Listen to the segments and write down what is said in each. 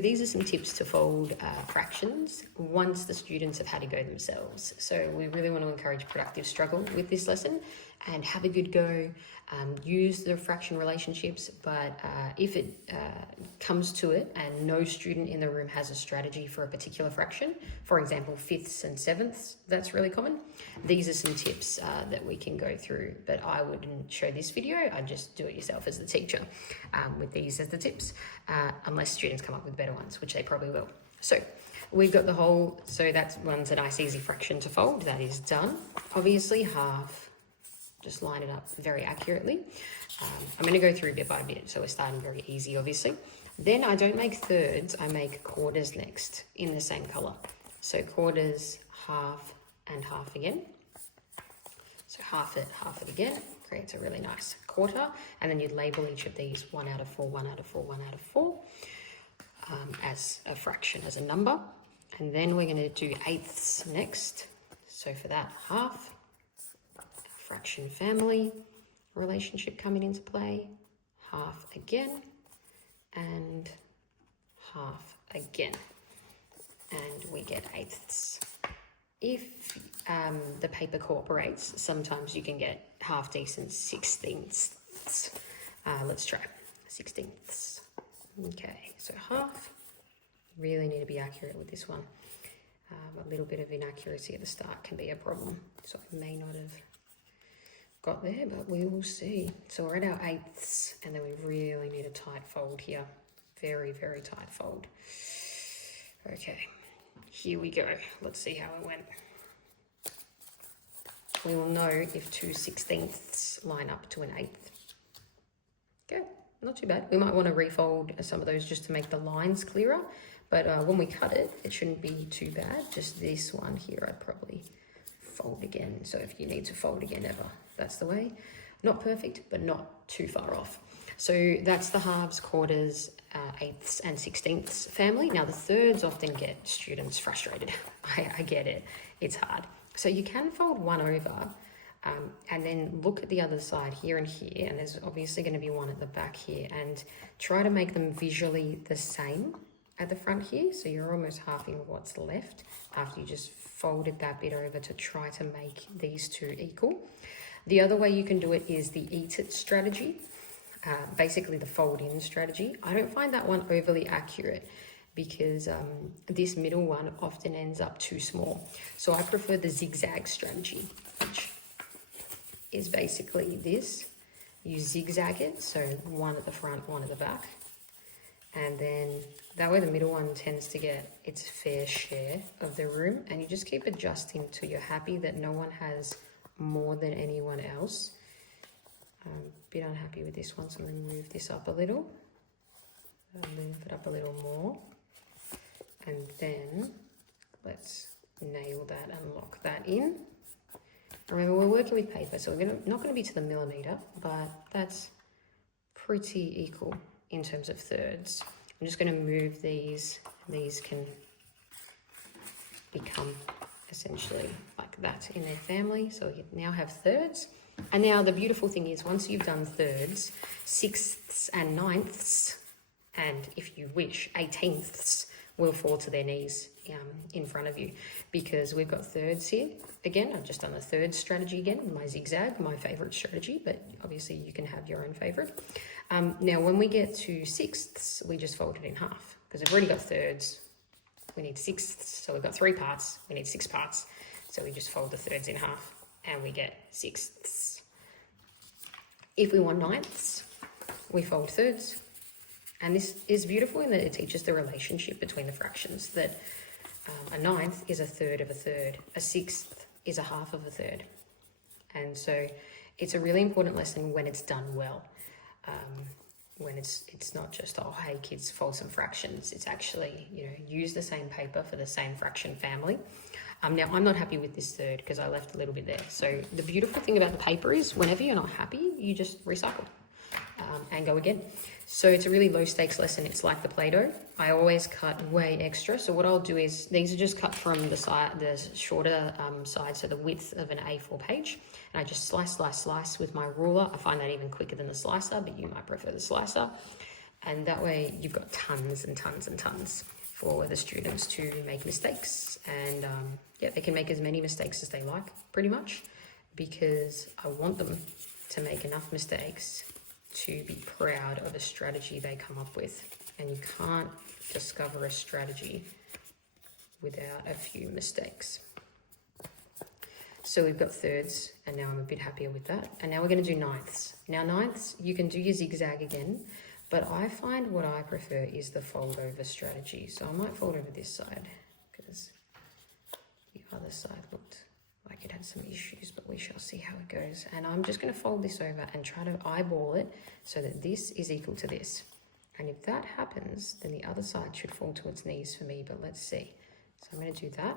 These are some tips to fold fractions once the students have had a go themselves. So we really want to encourage productive struggle with this lesson and have a good go. Use the fraction relationships, but if it comes to it and no student in the room has a strategy for a particular fraction, for example, fifths and sevenths, that's really common. These are some tips that we can go through, but I wouldn't show this video. I'd just do it yourself as the teacher with these as the tips, unless students come up with better ones, which they probably will. So we've got the whole, so that's one's a nice easy fraction to fold. That is done. Obviously half. Just line it up very accurately. I'm going to go through bit by bit, so we're starting very easy, obviously. Then I don't make thirds, I make quarters next in the same colour. So quarters, half, and half again. So half it again, creates a really nice quarter. And then you label each of these 1 out of 4, 1 out of 4, 1 out of 4 as a fraction, as a number. And then we're going to do eighths next. So for that, half. Fraction family relationship coming into play, half again and half again, and we get eighths. If the paper cooperates, sometimes you can get half decent sixteenths. Let's try 16ths. Okay, so half. Really need to be accurate with this one. A little bit of inaccuracy at the start can be a problem, so I may not have got there, but we will see. So we're at our eighths, and then we really need a tight fold here. Very, very tight fold. Okay, here we go. Let's see how it went. We will know if 2 16ths line up to an eighth. Okay, not too bad. We might want to refold some of those just to make the lines clearer, but when we cut it, it shouldn't be too bad. Just this one here, I'd probably fold again. So if you need to fold again ever, that's the way. Not perfect, but not too far off. So that's the halves, quarters, eighths, and 16ths family. Now the thirds often get students frustrated. I get it, it's hard. So you can fold one over and then look at the other side here and here, and there's obviously going to be one at the back here, and try to make them visually the same at the front here. So you're almost halving what's left after you just folded that bit over to try to make these two equal. The other way you can do it is the eat it strategy, basically the fold in strategy. I don't find that one overly accurate because this middle one often ends up too small. So I prefer the zigzag strategy, which is basically this. You zigzag it, so one at the front, one at the back. And then that way the middle one tends to get its fair share of the room, and you just keep adjusting till you're happy that no one has more than anyone else. I'm a bit unhappy with this one, so I'm going to move this up a little. Move it up a little more. And then let's nail that and lock that in. Remember, we're working with paper, so we're not going to be to the millimetre, but that's pretty equal in terms of thirds. I'm just going to move these. These can become essentially like that in their family. So you now have thirds. And now the beautiful thing is, once you've done thirds, sixths and ninths, and if you wish, 18ths will fall to their knees in front of you, because we've got thirds here. Again, I've just done the third strategy again with my zigzag, my favourite strategy, but obviously you can have your own favourite. Now, when we get to sixths, we just fold it in half, because we've already got thirds. We need sixths, so we've got 3 parts. We need 6 parts. So we just fold the thirds in half, and we get sixths. If we want ninths, we fold thirds. And this is beautiful in that it teaches the relationship between the fractions, that a ninth is a third of a third, a sixth is a half of a third. And so it's a really important lesson when it's done well. When it's not just, oh, hey, kids, fold some fractions. It's actually, use the same paper for the same fraction family. Now, I'm not happy with this third because I left a little bit there. So the beautiful thing about the paper is whenever you're not happy, you just recycle and go again. So it's a really low stakes lesson. It's like the Play-Doh. I always cut way extra. So what I'll do is, these are just cut from the side, the shorter side, so the width of an A4 page. And I just slice with my ruler. I find that even quicker than the slicer, but you might prefer the slicer. And that way you've got tons and tons and tons for the students to make mistakes. And yeah, they can make as many mistakes as they like, pretty much, because I want them to make enough mistakes to be proud of a strategy they come up with. And you can't discover a strategy without a few mistakes. So we've got thirds, and now I'm a bit happier with that. And now we're going to do ninths. Now ninths, you can do your zigzag again, but I find what I prefer is the fold over strategy. So I might fold over this side because the other side looked like it had some issues, but we shall see how it goes. And I'm just going to fold this over and try to eyeball it so that this is equal to this. And if that happens, then the other side should fall to its knees for me, but let's see. So I'm going to do that.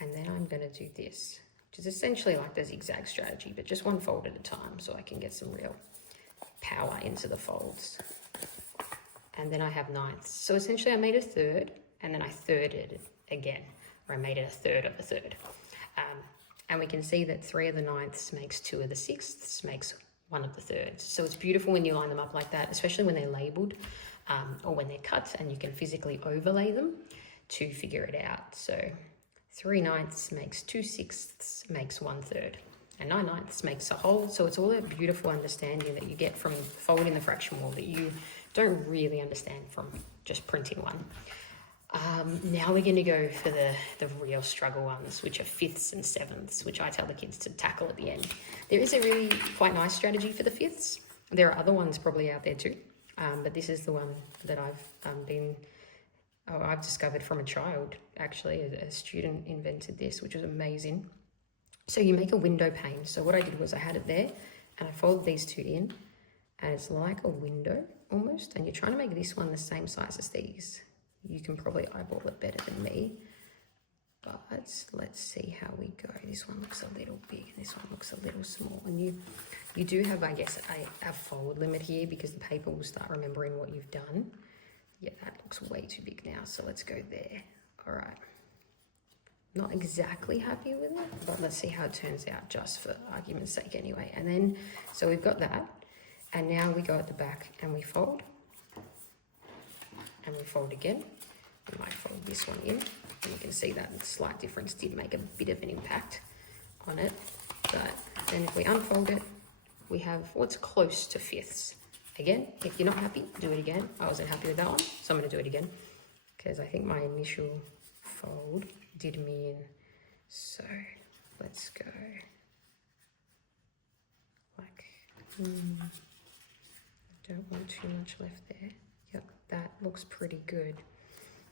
And then I'm going to do this, which is essentially like the zigzag strategy, but just one fold at a time so I can get some real power into the folds. And then I have ninths. So essentially I made a third, and then I thirded it again, or I made it a third of a third. And we can see that 3 of the ninths makes 2 of the sixths, makes 1 of the thirds. So it's beautiful when you line them up like that, especially when they're labeled or when they're cut and you can physically overlay them to figure it out. So 3 ninths makes 2 sixths, makes 1/3, and 9 ninths makes a whole. So it's all a beautiful understanding that you get from folding the fraction wall that you don't really understand from just printing one. Now we're going to go for the real struggle ones, which are fifths and sevenths, which I tell the kids to tackle at the end. There is a really quite nice strategy for the fifths. There are other ones probably out there too, but this is the one that I've discovered from a child, actually. A student invented this, which was amazing. So you make a window pane. So what I did was I had it there and I folded these 2 in, and it's like a window almost, and you're trying to make this one the same size as these. You can probably eyeball it better than me, but let's see how we go. This one looks a little big and this one looks a little small, and you do have, I guess, a fold limit here because the paper will start remembering what you've done. Yeah, that looks way too big now, so let's go there. All right. Not exactly happy with it, but let's see how it turns out, just for argument's sake anyway. And then, so we've got that, and now we go at the back and we fold, and we fold again. We might fold this one in, and you can see that slight difference did make a bit of an impact on it. But then if we unfold it, we have what's close to fifths. Again, if you're not happy, do it again. I wasn't happy with that one, so I'm going to do it again because I think my initial fold did me in. So let's go like, I don't want too much left there. Yep, that looks pretty good.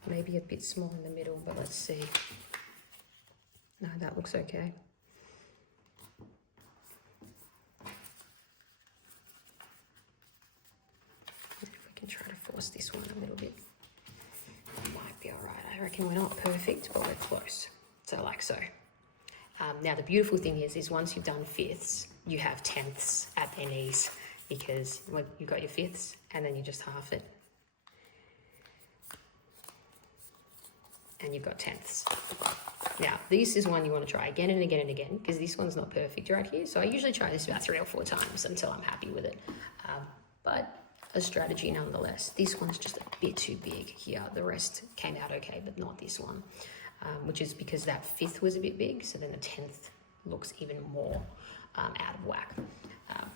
Maybe a bit small in the middle, but let's see. No, that looks okay. Try to force this one a little bit. It might be all right. I reckon we're not perfect, but we're close. So like so. Now the beautiful thing is once you've done fifths, you have tenths at their knees, because you've got your fifths and then you just half it. And you've got tenths. Now, this is one you want to try again and again and again, because this one's not perfect right here. So I usually try this about 3 or 4 times until I'm happy with it. But a strategy nonetheless. This one's just a bit too big here. The rest came out okay, but not this one, which is because that fifth was a bit big, so then the 10th looks even more out of whack.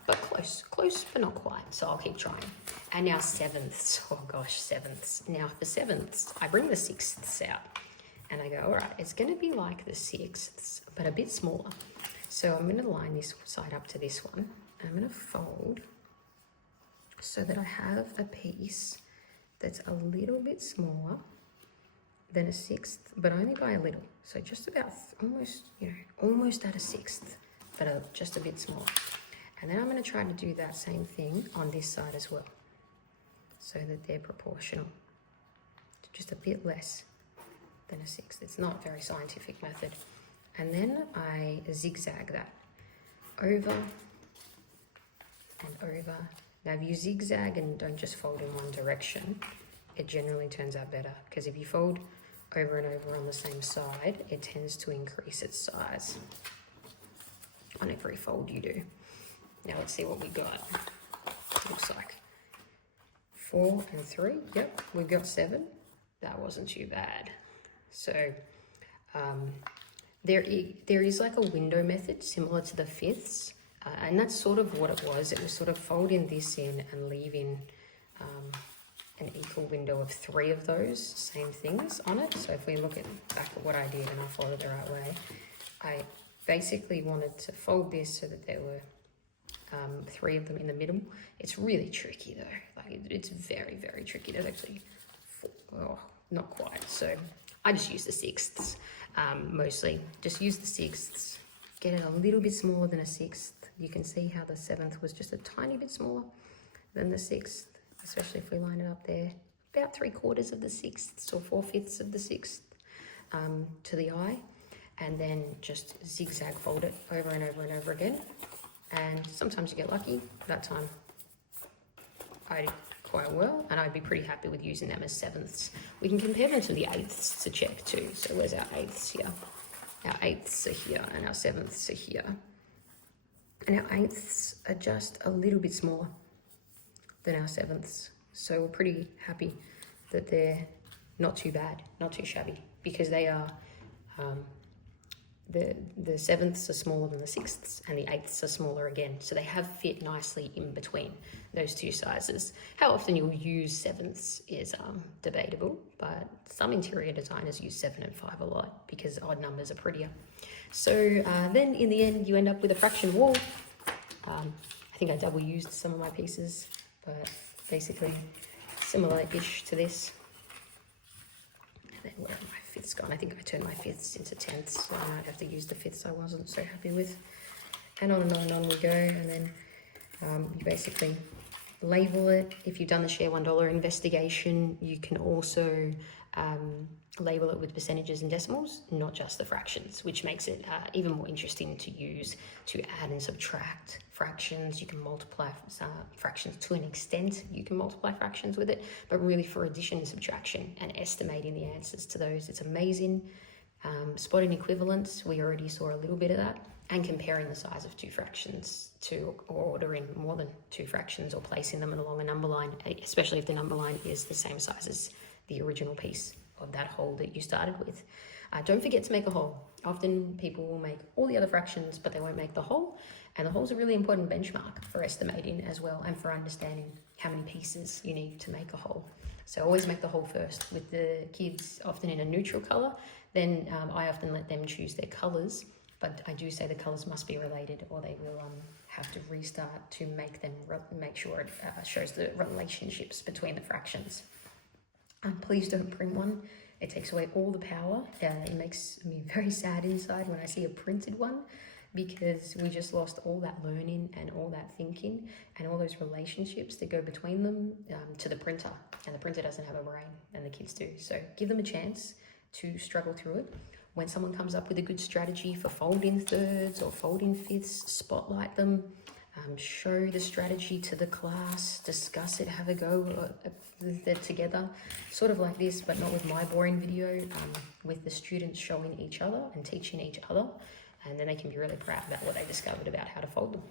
But close, but not quite, so I'll keep trying. And now sevenths. Oh gosh, sevenths. Now for sevenths, I bring the sixths out and I go, all right, it's going to be like the sixths, but a bit smaller. So I'm going to line this side up to this one. I'm going to fold so that I have a piece that's a little bit smaller than a sixth, but only by a little. So just about almost at a sixth, but just a bit smaller. And then I'm going to try to do that same thing on this side as well, so that they're proportional, just a bit less than a sixth. It's not a very scientific method. And then I zigzag that over and over. Now, if you zigzag and don't just fold in one direction, it generally turns out better, because if you fold over and over on the same side, it tends to increase its size on every fold you do. Now let's see what we got. Looks like 4 and 3. Yep, we've got 7. That wasn't too bad. So there is like a window method similar to the fifths, and that's sort of what it was. It was sort of folding this in and leaving an equal window of 3 of those same things on it. So if we look back at what I did and I followed the right way, I basically wanted to fold this so that there were 3 of them in the middle. It's really tricky though. Like it's very, very tricky. There's actually 4, oh, not quite. So I just use the sixths mostly. Just use the sixths. Get it a little bit smaller than a sixth. You can see how the 7th was just a tiny bit smaller than the 6th, especially if we line it up there. About 3/4 of the 6ths or 4/5 of the 6th to the eye, and then just zigzag fold it over and over and over again. And sometimes you get lucky. That time I did quite well, and I'd be pretty happy with using them as 7ths. We can compare them to the 8ths to check too. So where's our 8ths here? Our 8ths are here and our 7ths are here. And our 8ths are just a little bit smaller than our 7ths. So we're pretty happy that they're not too bad, not too shabby, because they are, the 7ths are smaller than the 6ths and the 8ths are smaller again. So they have fit nicely in between those two sizes. How often you'll use 7ths is debatable, but some interior designers use 7 and 5 a lot because odd numbers are prettier. So then in the end, you end up with a fraction wall. I think I double used some of my pieces, but basically similar-ish to this. And then where are my fifths gone? I think I turned my fifths into 10ths, so I might have to use the fifths I wasn't so happy with. And on we go, and then you basically label it. If you've done the Share $1 investigation, you can also label it with percentages and decimals, not just the fractions, which makes it even more interesting to use to add and subtract fractions. You can multiply fractions to an extent. You can multiply fractions with it, but really for addition and subtraction and estimating the answers to those, it's amazing. Spotting equivalence, we already saw a little bit of that, and comparing the size of 2 fractions to, or ordering more than 2 fractions or placing them along a number line, especially if the number line is the same size as the original piece of that whole that you started with. Don't forget to make a whole. Often people will make all the other fractions, but they won't make the whole. And the whole is a really important benchmark for estimating as well, and for understanding how many pieces you need to make a whole. So always make the whole first. With the kids often in a neutral color, then I often let them choose their colors, but I do say the colors must be related, or they will have to restart to make sure it shows the relationships between the fractions. Please don't print one. It takes away all the power. It makes me very sad inside when I see a printed one, because we just lost all that learning and all that thinking and all those relationships that go between them to the printer. And the printer doesn't have a brain, and the kids do. So give them a chance to struggle through it. When someone comes up with a good strategy for folding thirds or folding fifths, spotlight them. Show the strategy to the class, discuss it, have a go with it together, sort of like this, but not with my boring video, with the students showing each other and teaching each other, and then they can be really proud about what they discovered about how to fold them.